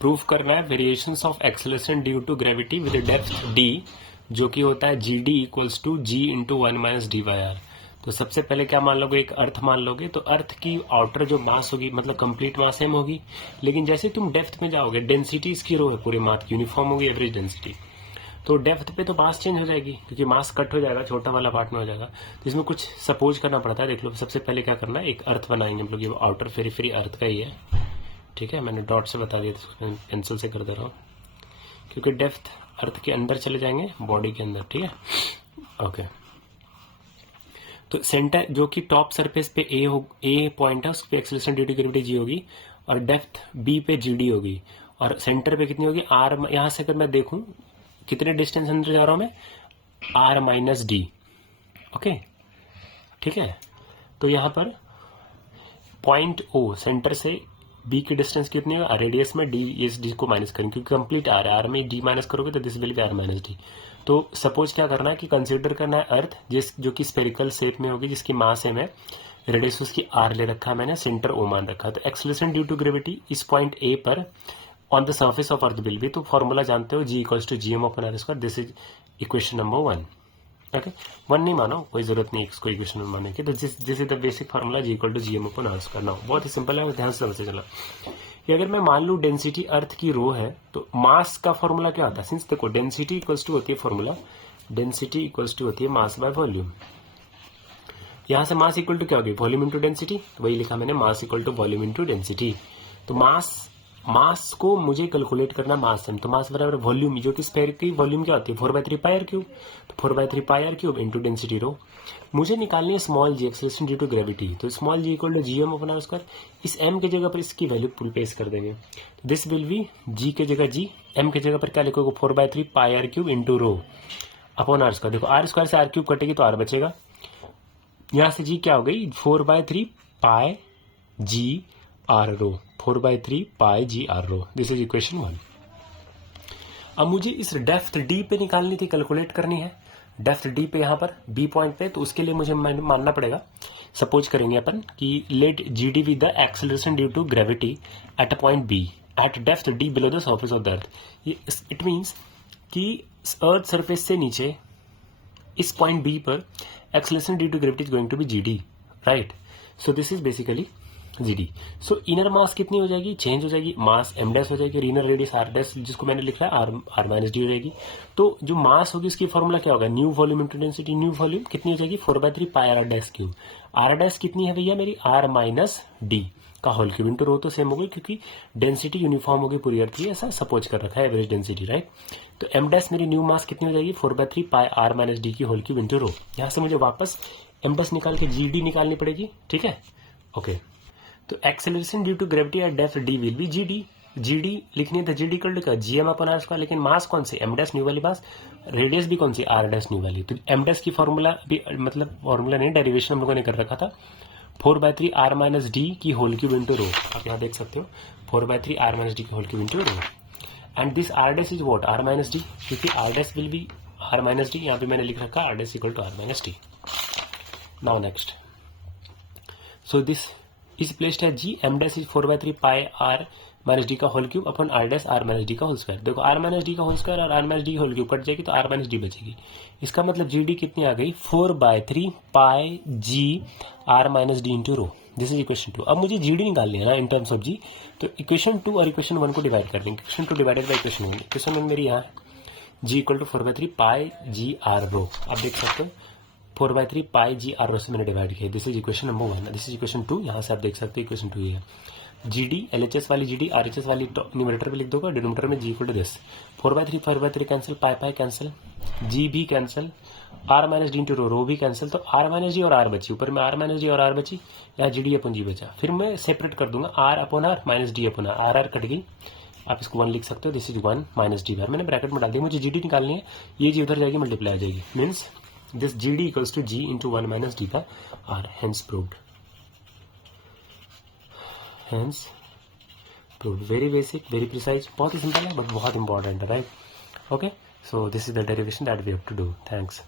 Proof करना है variations of acceleration due to gravity with depth d, जो कि होता है g d equals to g into 1 minus d by R. तो सबसे पहले क्या मान लोगे, एक अर्थ मान लोगे। तो अर्थ की आउटर जो मास होगी, मतलब कंप्लीट मास सेम होगी, लेकिन जैसे तुम डेप्थ में जाओगे डेंसिटी इसकी रो है पूरे मास की, यूनिफॉर्म होगी एवरेज डेंसिटी। तो डेप्थ पे तो मास चेंज हो जाएगी क्योंकि मास कट हो जाएगा, छोटा वाला पार्ट में हो जाएगा। तो इसमें कुछ सपोज करना पड़ता है। देख लो, सबसे पहले क्या करना है, एक अर्थ बनाएंगे हम लोग। ये आउटर फेरी अर्थ का ही है, ठीक है। मैंने डॉट से बता दिया था, पेंसिल से कर दे रहा हूँ, क्योंकि डेप्थ अर्थ के अंदर चले जाएंगे, बॉडी के अंदर, ठीक है। ओके, तो सेंटर जो कि टॉप सरफेस पे ए पॉइंट है, उस पर acceleration due to gravity G होगी, और डेप्थ बी पे जी डी होगी, और सेंटर पे कितनी होगी आर। यहां से अगर मैं देखूं कितने डिस्टेंस अंदर जा रहा हूं मैं, आर माइनस डी। ओके, ठीक है। तो यहां पर पॉइंट ओ सेंटर से बी की डिस्टेंस कितनी है, रेडियस में डी, इस डी को माइनस करेंगे क्योंकि कंप्लीट आर है, आर में डी माइनस करोगे तो this will be R minus d. तो सपोज क्या करना है कि कंसीडर करना है अर्थ जो कि स्पेरिकल शेप में होगी, जिसकी मास है, रेडियस उसकी आर ले रखा है मैंने, सेंटर ओ मान रखा है। तो एक्सेलरेशन ड्यू टू ग्रेविटी इस पॉइंट ए पर on the surface of earth will be, तो फॉर्मूला जानते हो, g equals to G M upon R square. This is equation number 1। Okay, 1 नहीं मानो, कोई जरूरत नहीं इसको इक्वेशन में मानने की। तो this is the basic formula, g equal to G M upon R square. Now बहुत ही सिंपल है, ध्यान से समझते चला कि अगर मैं मान लूं डेंसिटी अर्थ की रो है, तो मास का फॉर्मूला क्या होता है। सिंस देखो डेंसिटी इक्वल्स टू होती है फॉर्मूला, डेंसिटी इक्वल्स टू होती है मास बाय वॉल्यूम। यहां से मास इक्वल टू क्या होगी, वॉल्यूम इंटू डेंसिटी। वही लिखा मैंने, mass equal to volume into density. तो मास को मुझे कैलकुलेट करना मास है, तो मास बराबर वॉल्यूम, जो कि स्फेयर की वॉल्यूम क्या होती है 4/3 पाई आर क्यूब। तो 4/3 pi R cube into density rho. मुझे निकालनी है small g, acceleration due to gravity. तो small g equal to G M upon R square. इस एम की जगह पर इसकी वैल्यू पुल पेस्ट कर देंगे। दिस विल बी जी के जगह जी, एम की जगह पर क्या लिखोगे 4/3 pi R cube into rho upon R square. देखो आर स्क्वायर से आर क्यूब कटेगी तो आर बचेगा, यहां से जी क्या हो गई 4/3 pi G R rho, 4/3 pi G R rho. This is equation 1। अब मुझे इस डेप्थ डी पे निकालनी थी, कैलकुलेट करनी है डेप्थ डी पे, यहां पर बी पॉइंट पे। तो उसके लिए मुझे मानना पड़ेगा, सपोज करेंगे अपन कि let g d with the acceleration due to gravity at a point B at depth d below the surface of the earth. It means कि अर्थ सरफेस से नीचे इस पॉइंट बी पर acceleration due to gravity is going to be g d, right. So this is basically g d. So inner mass कितनी हो जाएगी, change हो जाएगी, मास एम डैश हो जाएगी, और इनर रेडियस आर डैश, जिसको मैंने लिखा है आर माइनस डी हो जाएगी। तो जो मास होगी उसकी फॉर्मूला क्या होगा, new volume into density. New volume कितनी हो जाएगी 4/3 pi R dash cube. R dash कितनी है भैया मेरी, आर माइनस डी का होल क्यूब इंटू रो। तो सेम होगी क्योंकि डेंसिटी यूनिफॉर्म होगी पूरी अर्थ की, ऐसा सपोज कर रखा है एवरेज डेंसिटी, राइट। तो एम डैश मेरी न्यू मास कितनी हो जाएगी 4/3 पाई आर माइनस डी की होल क्यूब इंटू रो। यहाँ से मुझे वापस एम डैश निकाल के जी डी निकालनी पड़ेगी, ठीक है। ओके, तो acceleration due to gravity at depth d will be g d. G d लिखनी है तो g d equal to G M upon R square, लेकिन मास कौन सी, एम डैश न्यू वाली मास, रेडियस भी कौन सी, आर डैश न्यू वाली। तो एम डैश की फॉर्मूला भी, मतलब फॉर्मूला नहीं, डेरिवेशन हम लोगों ने कर रखा था, 4/3 आर माइनस डी की होल क्यूब इंटू रो। आप यहाँ देख सकते हो 4/3 आर माइनस डी की whole cube into rho. And this R dash is what, R minus d, क्योंकि R dash will be R minus d. यहाँ पे मैंने लिख रखा R dash equal to R minus d. Now next, so this is placed है जी, M dash is 4/3 pi R minus d का whole cube upon R dash R minus d का whole square. देखो आर माइनस डी का whole square और R minus d whole cube cut जाएगी तो R minus D बचेगी। इसका मतलब जी डी कितनी आ गई 4/3 pi G R minus d into rho. This is equation 2। अब मुझे जी डी निकालनी है ना इन टर्म्स ऑफ जी, तो इक्वेशन 2 और इक्वेशन 1 को डिवाइड कर देंगे। Equation 2 divided by equation 1। Equation 1 मेरी यहाँ g equal to 4/3 pi G R rho. आप देख सकते हो 4/3 पाई जी आर रो से मैंने डिवाइड किया। This is equation number 1, this is equation 2। यहाँ से आप देख सकते हो इक्वेशन 2 ये है। G d L H S वाली g d R H S वाली न्यूमरेटर पे लिख दोगे, डिनोमिनेटर में g equal to this 4/3 cancel, pi pi cancel, g भी cancel, R minus d into rho भी कैंसिल। तो आर माइनस डी और आर बची, ऊपर में आर माइनस डी और आर बची, यहाँ जी डी अपन जी बचा। फिर मैं सेपरेट कर दूंगा R upon R minus d upon R, R cut गई, आप इसको 1 लिख सकते हो। This is 1 minus d bar, मैंने ब्रैकेट में डाल दिया। मुझे जी डी निकालनी है, ये जी उधर जाएगी मल्टीप्लाई हो जाएगी, means this GD equals to G into 1 minus D by R. Hence proved. Hence proved. Very basic, very precise. बहुत ही simple है, but बहुत important है, right? Okay. So this is the derivation that we have to do. Thanks.